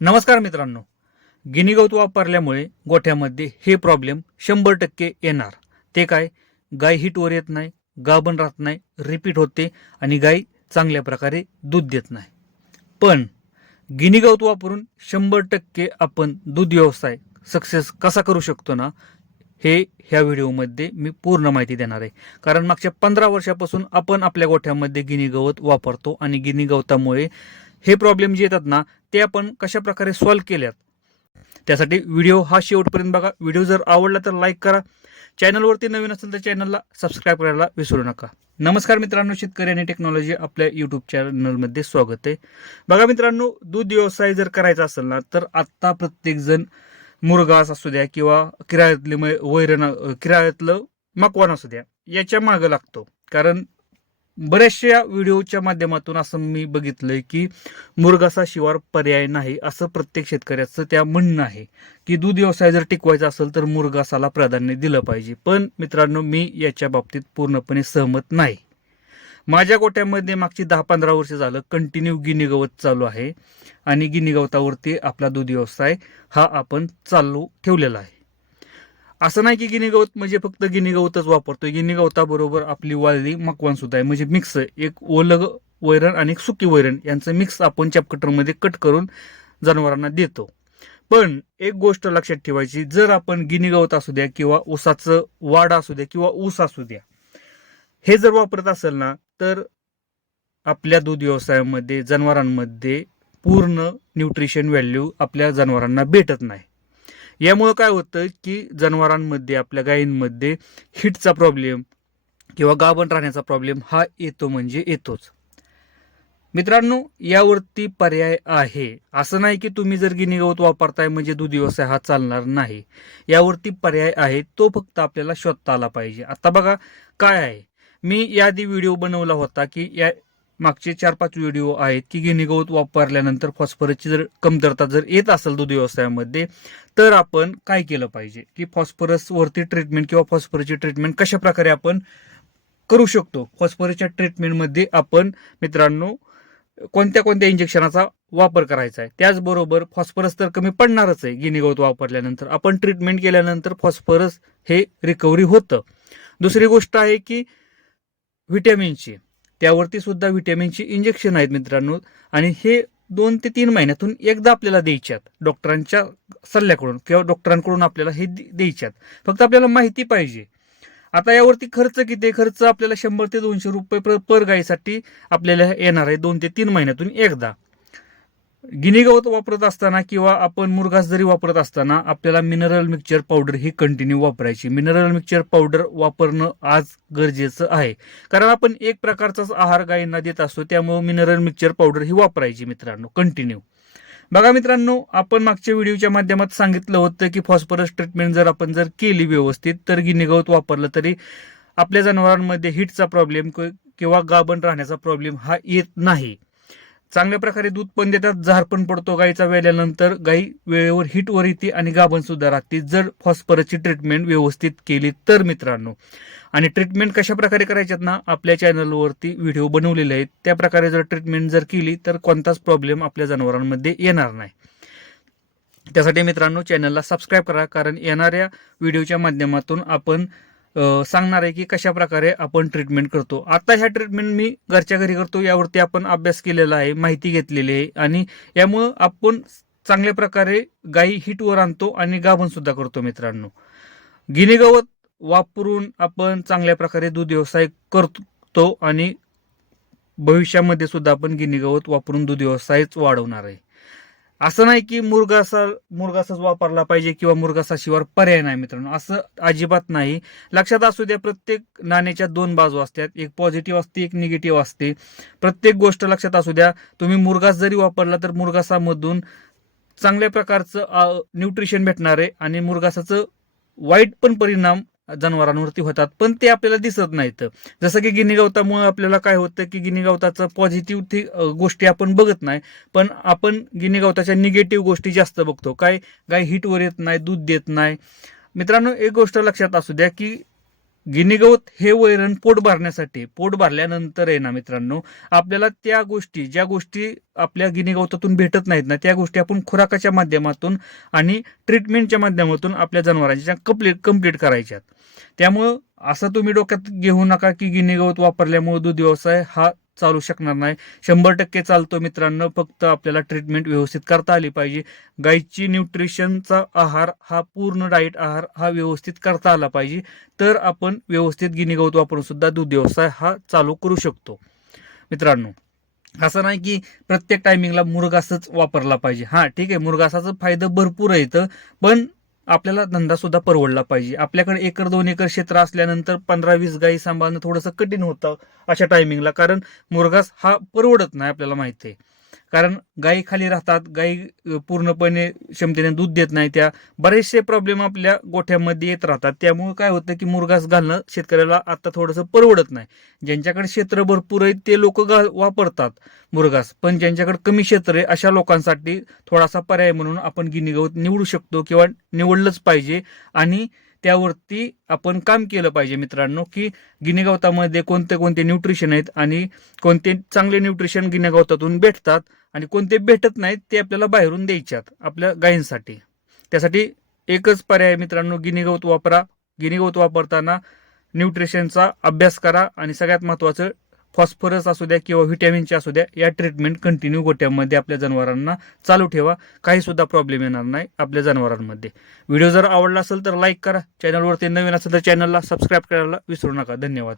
नमस्कार मित्रांनो, गिनी गवत वापरल्यामुळे गोठ्यामध्ये हे प्रॉब्लेम 100% येणार. ते काय? गाय हिटवर येत नाही, गाभण राहत नाही, रिपीट होते आणि गाय चांगल्या प्रकारे दूध देत नाही. पण गिनी गवत वापरून 100% आपण दूध व्यवसाय सक्सेस कसा करू शकतो ना, हे ह्या व्हिडिओमध्ये मी पूर्ण माहिती देणार आहे. कारण मागच्या 15 वर्षापासून आपण आपल्या गोठ्यामध्ये गिनी गवत वापरतो आणि गिनी गवतामुळे हे प्रॉब्लेम जे येतात ना, ते आपण कशा प्रकारे सॉल्व्ह केल्यात. त्यासाठी व्हिडिओ हा शेवटपर्यंत बघा. व्हिडिओ जर आवडला तर लाईक करा. चॅनलवरती नवीन असेल तर चॅनलला सबस्क्राईब करायला विसरू नका. नमस्कार मित्रांनो, शेतकरी आणि टेक्नॉलॉजी आपल्या यूट्यूब चॅनलमध्ये स्वागत आहे. बघा मित्रांनो, दूध व्यवसाय जर करायचा असेल ना, तर आत्ता प्रत्येकजण मुरघास असू द्या किंवा किरायातलं मकवान असू द्या, याच्या मागं लागतो. कारण बऱ्याचशा व्हिडिओच्या माध्यमातून असं मी बघितलंय की मुरघासाशिवाय पर्याय नाही, असं प्रत्येक शेतकऱ्याचं त्या म्हणणं आहे की दूध व्यवसाय जर टिकवायचा असेल तर मुरघासाला प्राधान्य दिलं पाहिजे. पण मित्रांनो, मी याच्या बाबतीत पूर्णपणे सहमत नाही. माझ्या गोट्यामध्ये मागची 10-15 वर्ष झालं कंटिन्यू गिनी गवत चालू आहे आणि गिनी गवतावरती आपला दूध व्यवसाय हा आपण चालू ठेवलेला आहे. असं नाही की गिनी गवत म्हणजे फक्त गिनी गवतच वापरतोय. गिनी गवताबरोबर आपली वाळली मकवान सुद्धा आहे, म्हणजे मिक्स, एक ओलं वैरण आणि एक सुकी वैरण यांचं मिक्स आपण चॅपकटरमध्ये कट करून जनावरांना देतो. पण एक गोष्ट लक्षात ठेवायची, जर आपण गिनी गवत असू द्या किंवा ऊसाचं वाडा असू द्या किंवा ऊस असू द्या, हे जर वापरत असेल ना, तर आपल्या दूध व्यवसायामध्ये जनावरांमध्ये पूर्ण न्यूट्रिशन व्हॅल्यू आपल्या जनावरांना भेटत नाही. यामुळे काय होतं की जनावरांमध्ये, आपल्या गायींमध्ये हिटचा प्रॉब्लेम किंवा गाभण राहण्याचा प्रॉब्लेम हा येतो म्हणजे येतोच. मित्रांनो, यावरती पर्याय आहे. असं नाही की तुम्ही जर गिनी गवत वापरताय म्हणजे दूध व्यवसाय हा चालणार नाही. यावरती पर्याय आहे, तो फक्त आपल्याला शोधता आला पाहिजे. आता बघा काय आहे, मी याआधी व्हिडिओ बनवला होता की या मागचे 4-5 व्हिडिओ आहेत की गिनी गवत वापरल्यानंतर फॉस्फरसची जर कमतरता जर येत असेल दूध व्यवसायामध्ये, तर आपण काय केलं पाहिजे, की फॉस्फरसवरती ट्रीटमेंट किंवा फॉस्फरसची ट्रीटमेंट कशा प्रकारे आपण करू शकतो. फॉस्फरसच्या ट्रीटमेंटमध्ये आपण मित्रांनो कोणत्या कोणत्या इंजेक्शनाचा वापर करायचा आहे. त्याचबरोबर फॉस्फरस तर कमी पडणारच आहे गिनी गवत वापरल्यानंतर. आपण ट्रीटमेंट केल्यानंतर फॉस्फरस हे रिकव्हरी होतं. दुसरी गोष्ट आहे की व्हिटॅमिनची, त्यावरती सुद्धा व्हिटॅमिनची इंजेक्शन आहेत मित्रांनो, आणि हे 2 ते 3 महिन्यातून एकदा आपल्याला द्यायच्यात डॉक्टरांच्या सल्ल्याकडून किंवा डॉक्टरांकडून आपल्याला हे द्यायच्यात. फक्त आपल्याला माहिती पाहिजे. आता यावरती खर्च किती? खर्च आपल्याला 100 ते 200 रुपये पर गायीसाठी आपल्याला येणार आहे 2 ते 3 महिन्यातून एकदा. गिनी गवत वापरत असताना किंवा आपण मुरघास जरी वापरत असताना आपल्याला मिनरल मिक्सचर पावडर ही कंटिन्यू वापरायची. मिनरल मिक्सचर पावडर वापरणं आज गरजेचं आहे, कारण आपण एक प्रकारचाच आहार गायींना देत असतो. त्यामुळे मिनरल मिक्सचर पावडर ही वापरायची मित्रांनो कंटिन्यू. बघा मित्रांनो, आपण मागच्या व्हिडिओच्या माध्यमात सांगितलं होतं की फॉस्फरस ट्रीटमेंट जर आपण केली व्यवस्थित, तर गिनी गवत वापरलं तरी आपल्या जनावरांमध्ये हिटचा प्रॉब्लेम किंवा गाभण राहण्याचा प्रॉब्लेम हा येत नाही. चांगल्या प्रकारे दूध पण देतात, झार पण पडतो गायीचा वेल्यानंतर, गायी वेळेवर हिटवर येते आणि गाभण सुद्धा राहते, जर फॉस्फरसची ट्रीटमेंट व्यवस्थित केली तर मित्रांनो. आणि ट्रीटमेंट कशा प्रकारे करायच्यात ना, आपल्या चॅनलवरती व्हिडिओ बनवलेले आहेत. त्या प्रकारे जर ट्रीटमेंट जर केली तर कोणताच प्रॉब्लेम आपल्या जनावरांमध्ये येणार नाही. त्यासाठी मित्रांनो चॅनलला सबस्क्राईब करा, कारण येणाऱ्या व्हिडिओच्या माध्यमातून आपण सांगणार आहे की कशा प्रकारे आपण ट्रीटमेंट करतो. आता ह्या ट्रीटमेंट मी घरच्या घरी करतो, यावरती आपण अभ्यास केलेला आहे, माहिती घेतलेली आहे, आणि यामुळं आपण चांगल्या प्रकारे गायी हिटवर आणतो आणि गाभण सुद्धा करतो मित्रांनो. गिनी गवत वापरून आपण चांगल्या प्रकारे दूध व्यवसाय करतो आणि भविष्यामध्ये सुद्धा आपण गिनी गवत वापरून दूध व्यवसायच वाढवणार आहे. असं नाही की मुरघासच वापरला पाहिजे किंवा मुरघासाशिवाय पर्याय नाही मित्रांनो, असं अजिबात नाही. लक्षात असू द्या, प्रत्येक नाण्याच्या 2 बाजू असतात, एक पॉझिटिव्ह असते, एक निगेटिव्ह असते. प्रत्येक गोष्ट लक्षात असू द्या. तुम्ही मुरघास जरी वापरला तर मुरघासामधून चांगल्या प्रकारचं न्यूट्रिशन भेटणार आहे आणि मुरघासाचं वाईट पण परिणाम जनावरांवरती होतात, पण ते आपल्याला दिसत नाहीत. जसं की गिनी गवतामुळे आपल्याला काय होतं की गिनी गवताचं पॉझिटिव्ह गोष्टी आपण बघत नाही, पण आपण गिनी गवताच्या निगेटिव्ह गोष्टी जास्त बघतो. गाय हिटवर येत नाही, दूध देत नाही. मित्रांनो, एक गोष्ट लक्षात असू द्या की गिनीगवत हे वैरण पोट भरण्यासाठी, पोट भरल्यानंतर आहे ना मित्रांनो, आपल्याला त्या गोष्टी, ज्या गोष्टी आपल्या गिनीगवतातून भेटत नाहीत ना, त्या गोष्टी आपण खुराकाच्या माध्यमातून आणि ट्रीटमेंटच्या माध्यमातून आपल्या जनावरांच्या कंप्लीट करायच्यात. त्यामुळं असं तुम्ही डोक्यात घेऊ नका की गिनीगवत वापरल्यामुळे दूध व्यवसाय हा चालू शकणार नाही. 100% चालतो मित्रांनो. फक्त आपल्याला ट्रीटमेंट व्यवस्थित करता आली पाहिजे. गायची न्यूट्रिशनचा आहार हा पूर्ण डाईट आहार हा व्यवस्थित करता आला पाहिजे, तर आपण व्यवस्थित गिनीगवत वापरून सुद्धा दूध व्यवसाय हा चालू करू शकतो. मित्रांनो, असं नाही की प्रत्येक टायमिंगला मुरघासच वापरला पाहिजे. हा ठीक आहे, मुरघासाचा फायदा भरपूर आहे, पण आपल्याला धंदा सुद्धा परवडला पाहिजे. आपल्याकडे 1-2 एकर क्षेत्र असल्यानंतर 15-20 गायी सांभाळणं थोडंसं कठीण होतं अशा टायमिंगला, कारण मुरघास हा परवडत नाही, आपल्याला माहिती आहे. कारण गायी खाली राहतात, गायी पूर्णपणे क्षमतेने दूध देत नाही, त्या बरेचसे प्रॉब्लेम आपल्या गोठ्यामध्ये येत राहतात. त्यामुळे काय होतं की मुरघास घालणं शेतकऱ्याला आता थोडंसं परवडत नाही. ज्यांच्याकडे क्षेत्र भरपूर आहे ते लोक वापरतात मुरघास, पण ज्यांच्याकडे कमी क्षेत्र आहे अशा लोकांसाठी थोडासा पर्याय म्हणून आपण गिनीगवत निवडू शकतो किंवा निवडलंच पाहिजे. आणि त्यावरती आपण काम केलं पाहिजे मित्रांनो, की गिनीगवतामध्ये कोणते कोणते न्यूट्रिशन आहेत आणि कोणते चांगले न्यूट्रिशन गिनीगवतातून भेटतात आणि कोणते भेटत नाहीत ते आपल्याला बाहेरून द्यायच्यात आपल्या गायींसाठी. त्यासाठी एकच पर्याय मित्रांनो, गिनीगवत वापरा. गिनीगवत वापरताना न्यूट्रिशनचा अभ्यास करा आणि सगळ्यात महत्त्वाचं फॉस्फरस असू द्या किंवा व्हिटॅमिनचे असू द्या, या ट्रीटमेंट कंटिन्यू गोट्यामध्ये आपल्या जनावरांना चालू ठेवा. काही सुद्धा प्रॉब्लेम येणार नाही आपल्या जनावरांमध्ये. व्हिडिओ जर आवडला असेल तर लाईक करा. चॅनलवरती नवीन असेल तर चॅनलला सबस्क्राईब करायला विसरू नका. धन्यवाद.